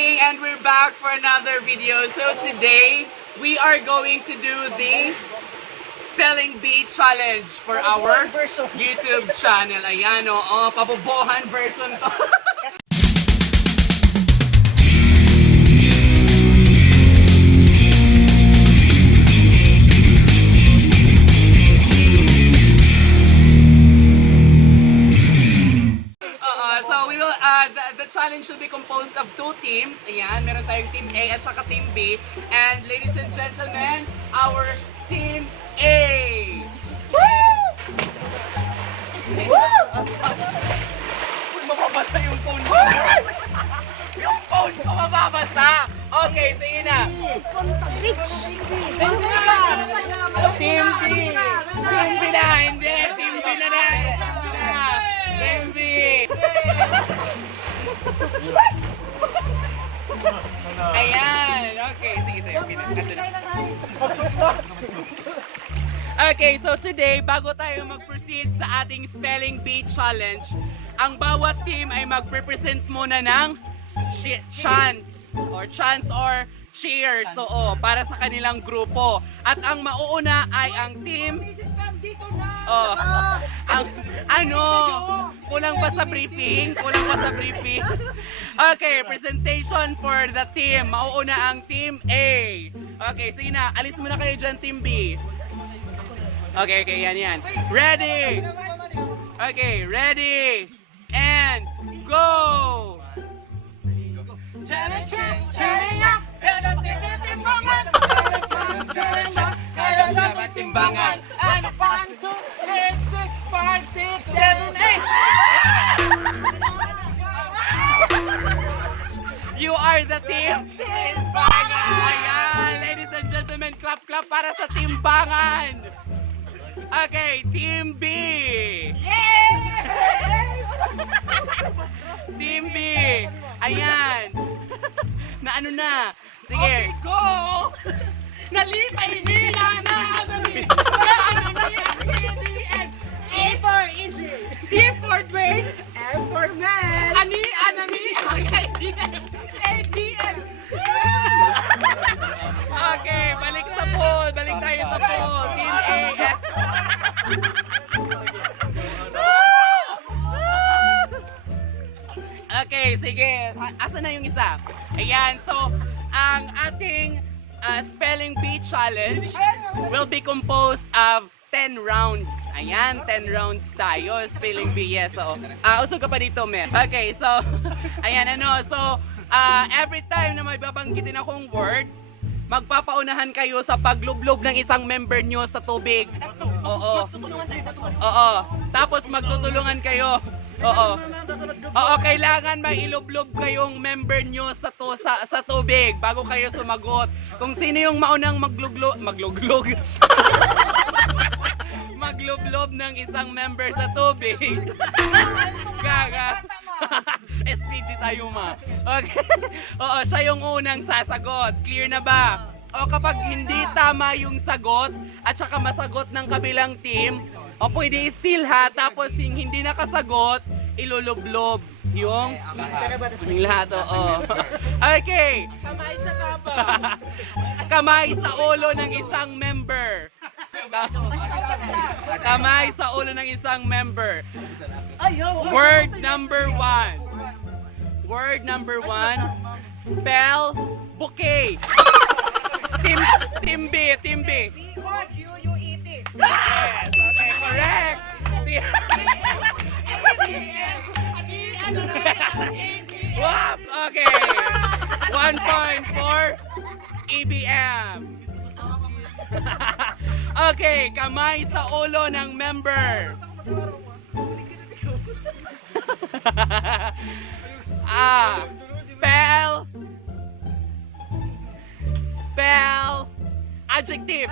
morning and we're back for another video. So today, we are going to do the Spelling Bee Challenge for our YouTube channel. Ayan o, pabubuhan version to. The challenge will be composed of two teams. Ayan, meron tayong Team A at saka Team B. And ladies and gentlemen, our Team A! Woo! Woo! Uy, mababasa yung phone ko. Yung phone ko mababasa. Okay, sige na. Team B! Team B na, hindi. Team B na na. Team B! Ayan, okay, sige tayo. Okay, so today, bago tayo mag-proceed sa ating Spelling Bee Challenge, ang bawat team ay mag-represent muna ng chants or cheers, so para sa kanilang grupo. At ang mauuna ay ang team kulang pa sa briefing? Okay, presentation for the team. Mauuna ang Team A. Okay, sige na. Alis muna kayo dyan, Team B. Okay, yan. Ready? Okay, ready? And go! Timbangan. And 1, 2, 3, 4, 5, 6, 7, 8. You are the team Timbangan. Ayan, ladies and gentlemen, clap para sa Timbangan. Okay, Team B. Yay! Team B. Ayan. Na ano na? Sige. Okay, go! Nalipay nila na anami. A for easy. D for Dwayne. M for man. Ani, anami, ADL. Okay, balik sa poll. Balik tayo sa poll. Team A. Okay, sige. Asa na yung isa? Ayan, so, ang ating Spelling Bee Challenge will be composed of 10 rounds. Ayan, 10 rounds tayo. Spelling Bee, yes. So, usog ka pa dito, men. Okay, so, ayan, so, every time na may babanggitin akong word, magpapaunahan kayo sa paglublob ng isang member nyo sa tubig. Oo. Tapos magtutulungan kayo. Oo, kailangan mailublob kayong member nyo sa tubig bago kayo sumagot. Kung sino yung maunang maglublob ng isang member sa tubig. Gaga. SPG tayo Okay. Oo, siya yung unang sasagot. Clear na ba? O kapag hindi tama yung sagot at saka masagot ng kabilang team, pwede i-steal ha, tapos yung hindi nakasagot, ilulublob yung lahat. Okay. Kamay sa kapang. Kamay sa ulo ng isang member. Kamay sa ulo ng isang member. Word number 1. Word number 1. Spell bouquet. Team B. B-O-Q-U-E-T. Yes, okay, correct. Wap! Okay. 1 point for EBM. Okay, kamay sa ulo ng member. Spell adjective.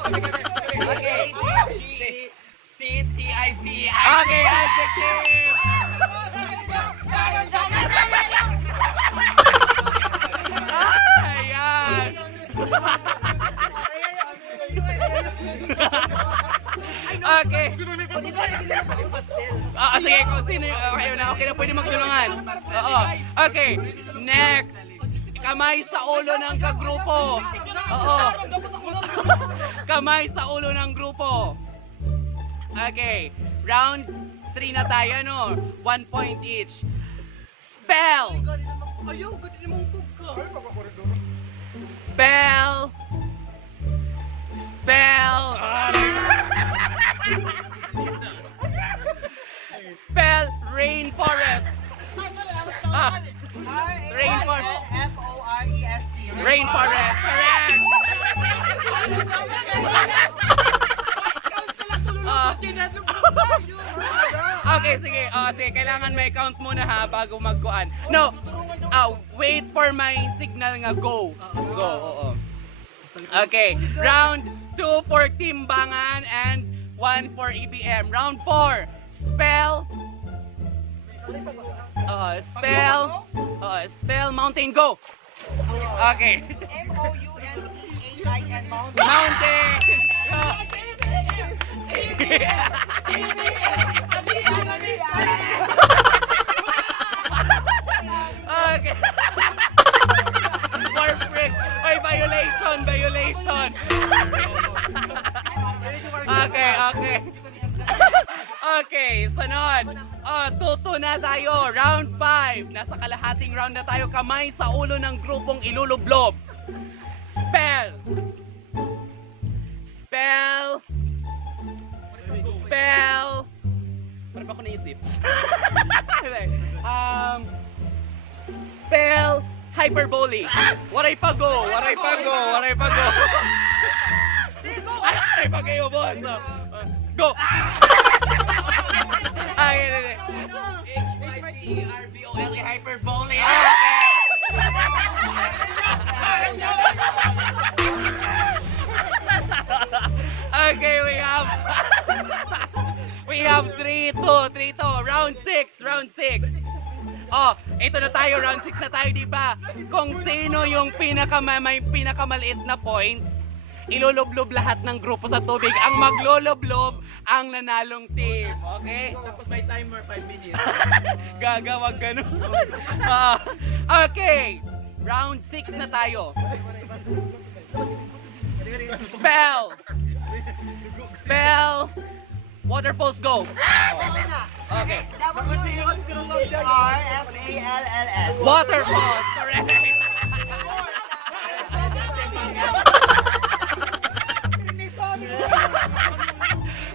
A-G-G-C-T-I-V. Okay, adjective. Ayan. Okay. Sige, kung sino okay na pwede magtulungan. Oo. Okay. Next, kamay sa ulo ng kagrupo. Oo. Kamay sa ulo ng grupo. Okay, round 3 na tayo, no? 1 point each. Spell. Ayaw, ganun namang tugka. Spell. Spell. Spell rainforest. Rainforest. Rainforest. Rainforest. Correct. Okay, sige. Sige, kailangan may count muna ha bago magkuan. No. Wait for my signal nga go. Go. Oo. Okay. Round 2 for timbangan and 1 for EBM. Round 4. Spell. Spell mountain go. Okay. M-O-U-N-T-A-I-N mountain. Mountain. Go. Okay. Perfect. Oy, violation. Okay. Okay, sunod. Tuto na tayo. Round 5. Nasa kalahating round na tayo. Kamay sa ulo ng grupong ilulublob. Spell. Para ba ako naisip? Spell hyperbole. Waray pago. Waray pagayo, boss. Go. Ay, H-Y-P-E-R-B-O-L-E hyperbole. Okay, we have 3-2. Round 6. Ito na tayo, round 6 na tayo, di ba? Kung sino yung may pinakamaliit na point, ilulublob lahat ng grupo sa tubig. Ang maglulublob ang nanalong team. Okay? Tapos may timer 5 minutes. Gagawag ganun. Okay. Round 6 na tayo. Spell. Waterfalls go. Okay. W-A-T-R-F-A-L-L-S. Waterfalls. Correct.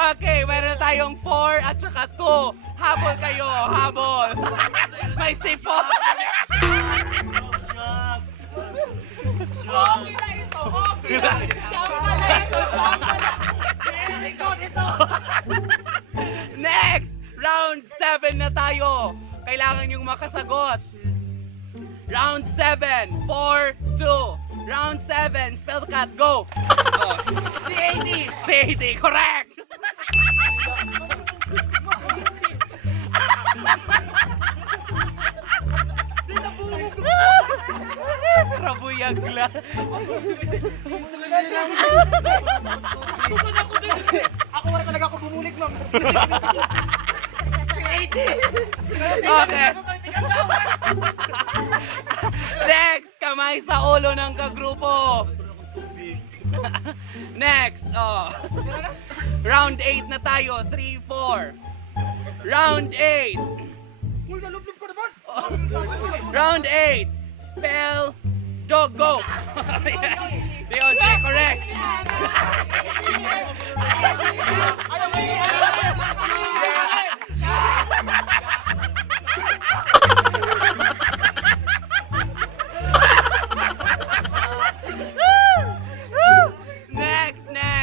Okay, meron tayong 4 at saka 2. Habol kayo, habol. May sipon. Okay na ito. Next, round 7 na tayo. Kailangan yung makasagot. Round 7, 4-2. Round 7, spell cat, go. C-A-D, correct. Rabuyagla. Ako wala talaga ako bumulig, ma'am. Okay. Next, kamay sa ulo ng kagrupo. Next, round 8 na tayo, 3-4. Round 8. Round 8. Spell dog go. DOJ, correct.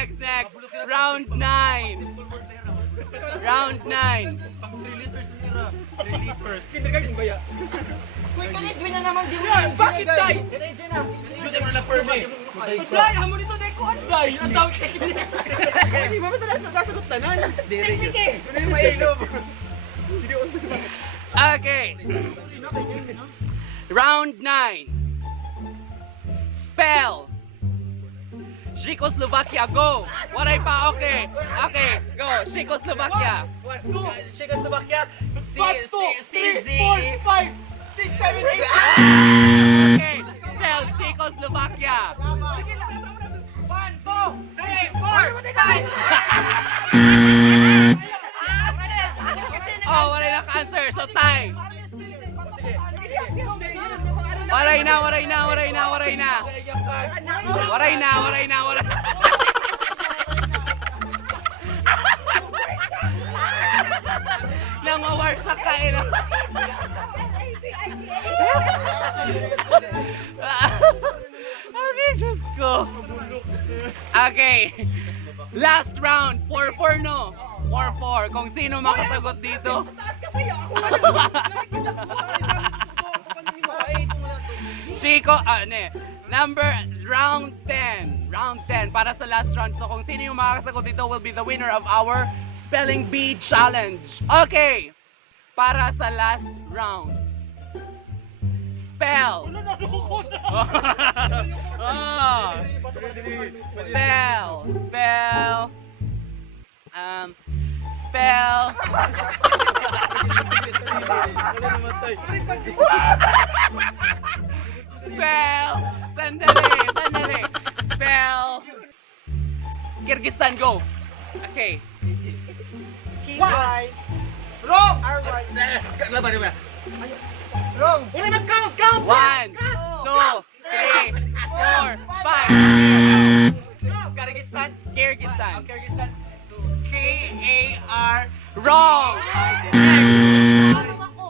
Next. Round 9. Round 9. 3 liters nila. 3 liters. Kindergarten ba yan? Kuy, kalit, win na naman din. Bakit, Day? Yun ay na permit. Day, hamo nito, Day, ko ang Day. Ang tawag kay Hindi ba masala sa sasagot tanan? Teknik eh. Ano yung mailog? Okay. Round 9. Spell. Czechoslovakia, go. Waray pa, okay. Okay, go. Czechoslovakia. 1, 2, Czechoslovakia. 1, 2, 3, 4, 5, 6, 7, 8. Waray na. Nangawar sa kain. Okay, Diyos ko. Okay. Last round. 4-4, no? 4-4. Kung sino makasagot dito. Chico, round 10. Round 10 para sa last round. So kung sino yung makakasagot dito will be the winner of our Spelling Bee Challenge. Okay. Para sa last round. Spell. Oh. Spell. Spell. Sandali. Spell. Kyrgyzstan, go. Okay. KY. Wrong! Wrong! Wala mag-count! Count! 1, 2, 3, 4, 5. Kyrgyzstan? Kyrgyzstan. Kyrgyzstan. K-A-R. Wrong.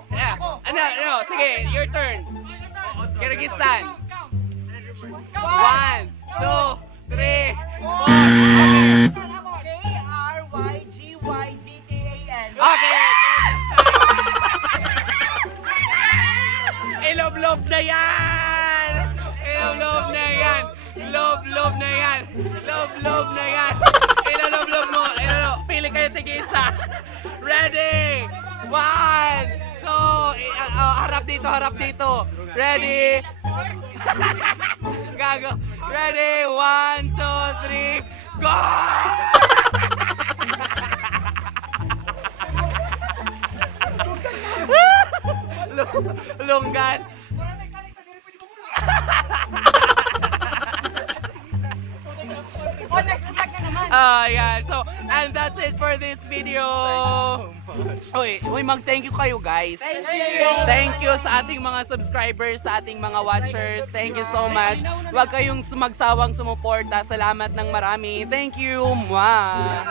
Yeah. No. Sige, your turn. Kyrgyzstan. 1, 2, 3, 4. K-R-Y-G-Y-Z-T-A-N. Okay. Ilob-lob na yan! Ilob-lob na yan! Lob-lob na yan! Lob-lob na yan! Ilalob-lob mo! Pili kayo tig-isa! Ready! 1, 2, harap dito! Ready? Gago! Ready? 1, 2, 3, go! Lunggan! Yeah. So, and that's it for this video. Uy, mag-thank you kayo, guys. Thank you sa ating mga subscribers, sa ating mga watchers. Thank you so much. Huwag kayong sumagsawang sumuporta. Salamat ng marami. Thank you. Mwah!